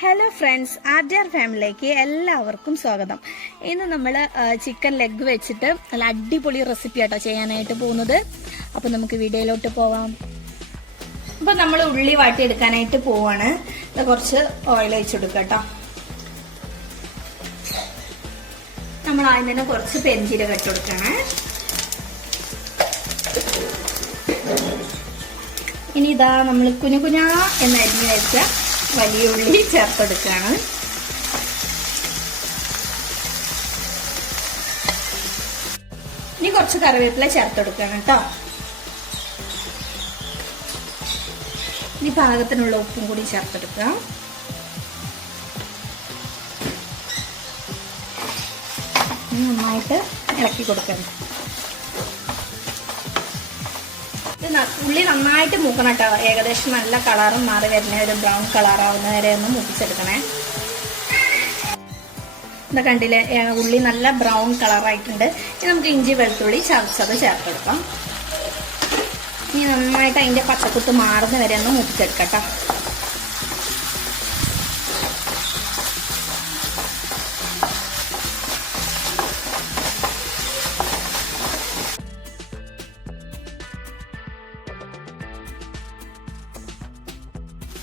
Hello friends, R ഫാമിലിയിലേക്ക് എല്ലാവർക്കും സ്വാഗതം. ഇന്ന് നമ്മൾ ചിക്കൻ ലെഗ് വെച്ചിട്ട് നല്ല അടിപൊളി റെസിപ്പി ആട്ടോ ചെയ്യാനായിട്ട് പോകുന്നത്. അപ്പോൾ നമുക്ക് വീഡിയോയിലോട്ട് പോവാം. അപ്പോൾ നമ്മൾ ഉള്ളി വാട്ടിയെടുക്കാനായിട്ട് പോവാണ്. കുറച്ച് ഓയിൽ ഒഴിച്ചെടുക്കാം കേട്ടോ. നമ്മൾ ആദ്യം തന്നെ കുറച്ച് പെരിഞ്ചീരകം ഇട്ട് കൊടുക്കണേ. ഇനി ഇതാ നമ്മൾ കുഞ്ഞുകുഞ്ഞാ എന്ന് അരിഞ്ഞു വെച്ച വലിയ ഉള്ളി ചേർത്തെടുക്കുകയാണ്. ഇനി കുറച്ച് കറിവേപ്പില ചേർത്തെടുക്കുകയാണ് കേട്ടോ. ഇനി പാകത്തിനുള്ള ഉപ്പും കൂടി ചേർത്തെടുക്കുക. നന്നായിട്ട് ഇളക്കി കൊടുക്കണം. ഉള്ളി നന്നായിട്ട് മൂക്കണം കേട്ടോ. ഏകദേശം നല്ല കളറും മാറി വരുന്ന ഒരു ബ്രൗൺ കളറാവുന്ന വരെ ഒന്ന് മൂപ്പിച്ചെടുക്കണേ. എന്താ കണ്ടില്ലേ, ഉള്ളി നല്ല ബ്രൗൺ കളറായിട്ടുണ്ട്. ഇനി നമുക്ക് ഇഞ്ചി വെളുത്തുള്ളി ചതച്ചത് ചേർത്തെടുക്കാം. ഇനി നന്നായിട്ട് അതിന്റെ പച്ചക്കുത്ത് മാറുന്ന വരെ ഒന്ന് മൂപ്പിച്ചെടുക്കാം കേട്ടോ.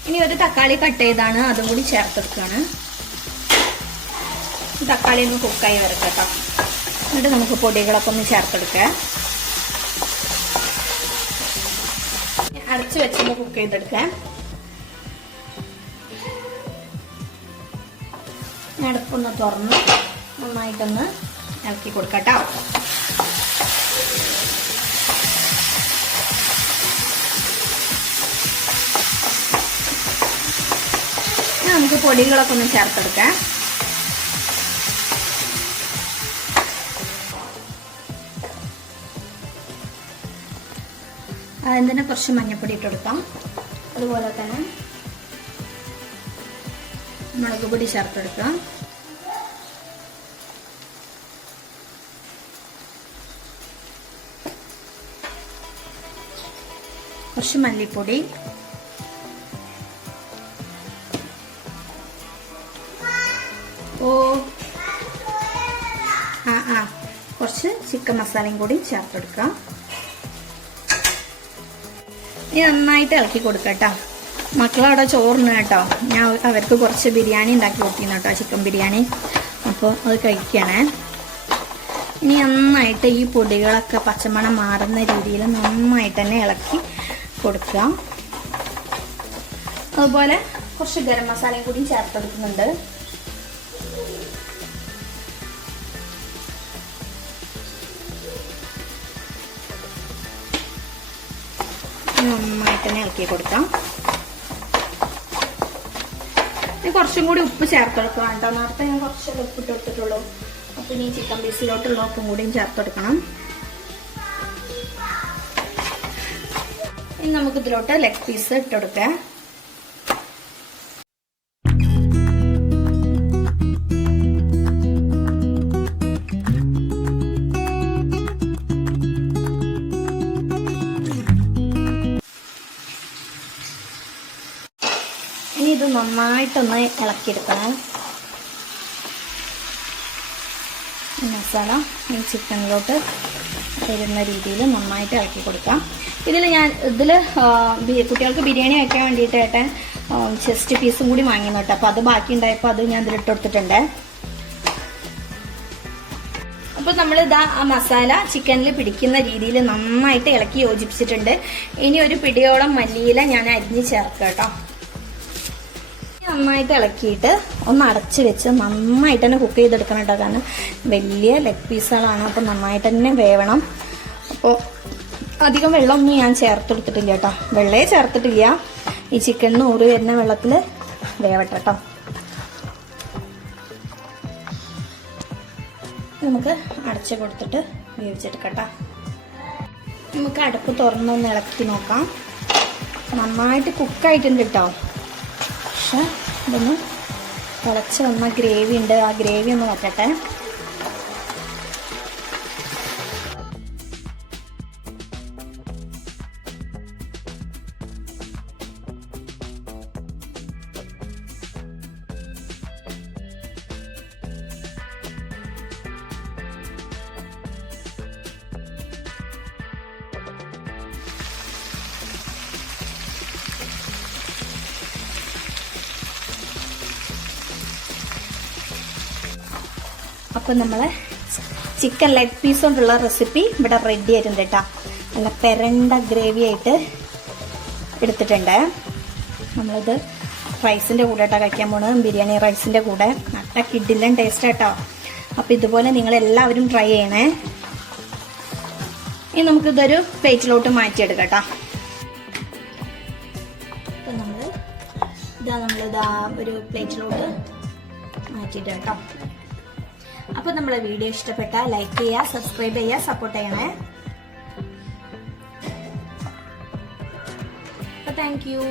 ഇനി ഒരു തക്കാളി കട്ട് ചെയ്താണ്, അതും കൂടി ചേർത്തെടുക്കുകയാണ്. തക്കാളി ഒന്ന് കുക്കായി വരട്ടെ കേട്ടോ. എന്നിട്ട് നമുക്ക് പൊടികളൊക്കെ ഒന്ന് ചേർത്തെടുക്കാം. അടച്ചു വെച്ചൊന്ന് കുക്ക് ചെയ്തെടുക്കാം. അടുപ്പൊന്ന് തുറന്ന് നന്നായിട്ടൊന്ന് ഇളക്കി കൊടുക്കാം കേട്ടോ. നമുക്ക് പൊടികളൊക്കെ ഒന്ന് ചേർത്തെടുക്കാം. അതിന് തന്നെ കുറച്ച് മഞ്ഞൾപ്പൊടി ഇട്ടെടുക്കാം. അതുപോലെ തന്നെ മുളക് പൊടി ചേർത്തെടുക്കാം. കുറച്ച് മല്ലിപ്പൊടി, കുറച്ച് ചിക്കൻ മസാലയും കൂടി ചേർത്തെടുക്കാം. ഇനി നന്നായിട്ട് ഇളക്കി കൊടുക്കാം കേട്ടോ. മക്കളവിടെ ചോറിന് കേട്ടോ. ഞാൻ അവർക്ക് കുറച്ച് ബിരിയാണി ഉണ്ടാക്കി കൊടുത്തിരുന്നു കേട്ടോ, ചിക്കൻ ബിരിയാണി. അപ്പോൾ അത് കഴിക്കണേ. ഇനി നന്നായിട്ട് ഈ പൊടികളൊക്കെ പച്ചമണം മാറുന്ന രീതിയിൽ നന്നായിട്ട് തന്നെ ഇളക്കി കൊടുക്കുക. അതുപോലെ കുറച്ച് ഗരം മസാലയും കൂടി ചേർത്തെടുക്കുന്നുണ്ട്. നന്നായിട്ട് തന്നെ ഇളക്കി കൊടുക്കാം. കുറച്ചും കൂടി ഉപ്പ് ചേർത്തെടുക്കാം കേട്ടോ. നേരത്തെ ഞാൻ കുറച്ചൊക്കെ ഉപ്പിട്ട് കൊടുത്തിട്ടുള്ളൂ. അപ്പൊ ഇനി ചിക്കൻ പീസിലോട്ടുള്ള ഉപ്പും കൂടിയും ചേർത്തെടുക്കണം. ഇനി നമുക്ക് ഇതിലോട്ട് ലെഗ് പീസ് ഇട്ടെടുക്കാം. ഇനി ഇത് നന്നായിട്ടൊന്ന് ഇളക്കിയെടുക്കണം. മസാല ഈ ചിക്കനിലോട്ട് വരുന്ന രീതിയിൽ നന്നായിട്ട് ഇളക്കി കൊടുക്കാം. ഇതിൽ കുട്ടികൾക്ക് ബിരിയാണി വയ്ക്കാൻ വേണ്ടിയിട്ടായിട്ട് ചെസ്റ്റ് പീസും കൂടി വാങ്ങിയിരുന്നു കേട്ടോ. അപ്പോൾ അത് ബാക്കി ഉണ്ടായപ്പോൾ അത് ഞാൻ ഇതിലിട്ട് കൊടുത്തിട്ടുണ്ട്. അപ്പോൾ നമ്മളിതാ ആ മസാല ചിക്കനിൽ പിടിക്കുന്ന രീതിയിൽ നന്നായിട്ട് ഇളക്കി യോജിപ്പിച്ചിട്ടുണ്ട്. ഇനി ഒരു പിടിയോളം മല്ലിയില ഞാൻ അരിഞ്ഞ് ചേർക്കാം കേട്ടോ. നന്നായിട്ട് ഇളക്കിയിട്ട് ഒന്ന് അടച്ചു വെച്ച് നന്നായിട്ട് തന്നെ കുക്ക് ചെയ്തെടുക്കണം കേട്ടോ. കാരണം വലിയ ലെഗ് പീസുകളാണ്, അപ്പം നന്നായിട്ട് തന്നെ വേവണം. അപ്പോൾ അധികം വെള്ളമൊന്നും ഞാൻ ചേർത്തെടുത്തിട്ടില്ല കേട്ടോ. വെള്ളേ ചേർത്തിട്ടില്ല. ഈ ചിക്കനിന് ഊറി വരുന്ന വെള്ളത്തിൽ വേവട്ടെ കേട്ടോ. നമുക്ക് അടച്ചു കൊടുത്തിട്ട് വേവിച്ചെടുക്കട്ടോ. നമുക്ക് അടുപ്പ് തുറന്നൊന്ന് ഇളക്കി നോക്കാം. നന്നായിട്ട് കുക്കായിട്ടുണ്ട് കേട്ടോ. പക്ഷെ ഇതൊന്ന് തിളച്ച് വന്ന ഗ്രേവി ഉണ്ട്. ആ ഗ്രേവി ഒന്ന് വറ്റട്ടെ. അപ്പം നമ്മളെ ചിക്കൻ ലെഗ് പീസ് കൊണ്ടുള്ള റെസിപ്പി ഇവിടെ റെഡി ആയിട്ടുണ്ട് കേട്ടോ. നല്ല പെരണ്ട ഗ്രേവി ആയിട്ട് എടുത്തിട്ടുണ്ട്. നമ്മളിത് റൈസിൻ്റെ കൂടെ കേട്ടോ കഴിക്കാൻ പോണത്, ബിരിയാണി റൈസിൻ്റെ കൂടെ. നല്ല കിഡിലൻ ടേസ്റ്റ് കേട്ടോ. അപ്പം ഇതുപോലെ നിങ്ങളെല്ലാവരും ട്രൈ ചെയ്യണേ. ഇനി നമുക്കിതൊരു പ്ലേറ്റിലോട്ട് മാറ്റിയെടുക്കാം കേട്ടോ. അപ്പം നമ്മളിതാ ഒരു പ്ലേറ്റിലോട്ട് മാറ്റിയിട്ട് കേട്ടോ. അപ്പം നമ്മളെ വീഡിയോ ഇഷ്ടപ്പെട്ടാൽ ലൈക്ക് ചെയ്യുക, സബ്സ്ക്രൈബ് ചെയ്യുക, സപ്പോർട്ട് ചെയ്യണേ. അപ്പം താങ്ക് യു.